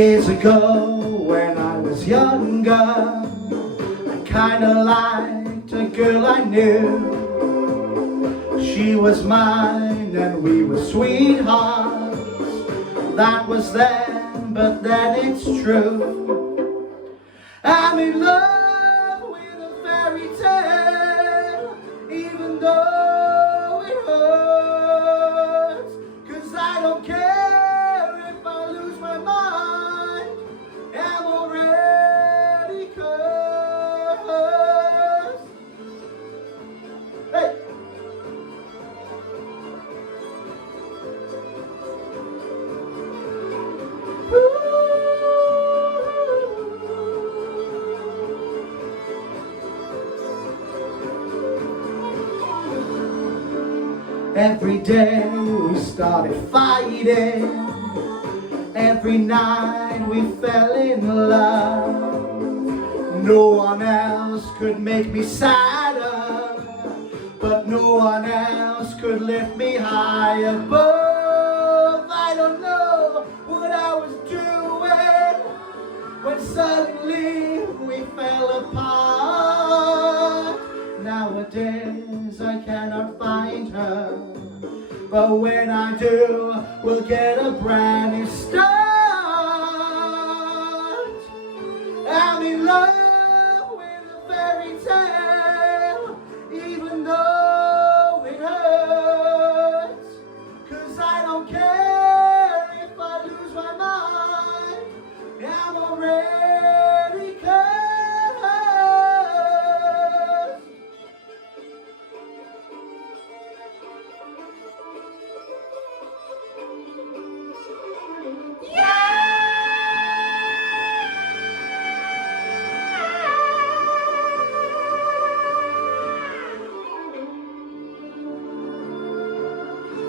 Years ago, when I was younger, I kinda liked a girl I knew. She was mine and we were sweethearts. That was then, but then it's true. I'm in love with a fairy tale, even though it hurts. 'Cause I don't care if I lose my mind, I'm already cursed. Hey! Every day we started fighting, every night we fell in love. No one else could make me sadder, but no one else could lift me high above. I don't know what I was doing when suddenly we fell apart. Nowadays I cannot find her, but when I do, we'll get a brand new start. I'm in love with a fairy tale, even though it hurts. 'Cause I don't care if I lose my mind, I'm already cursed.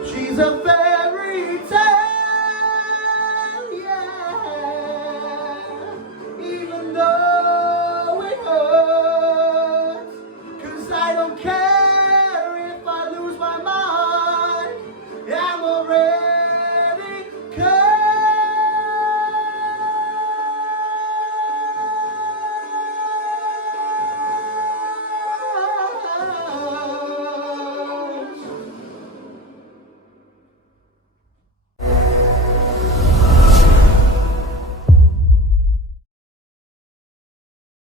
She's a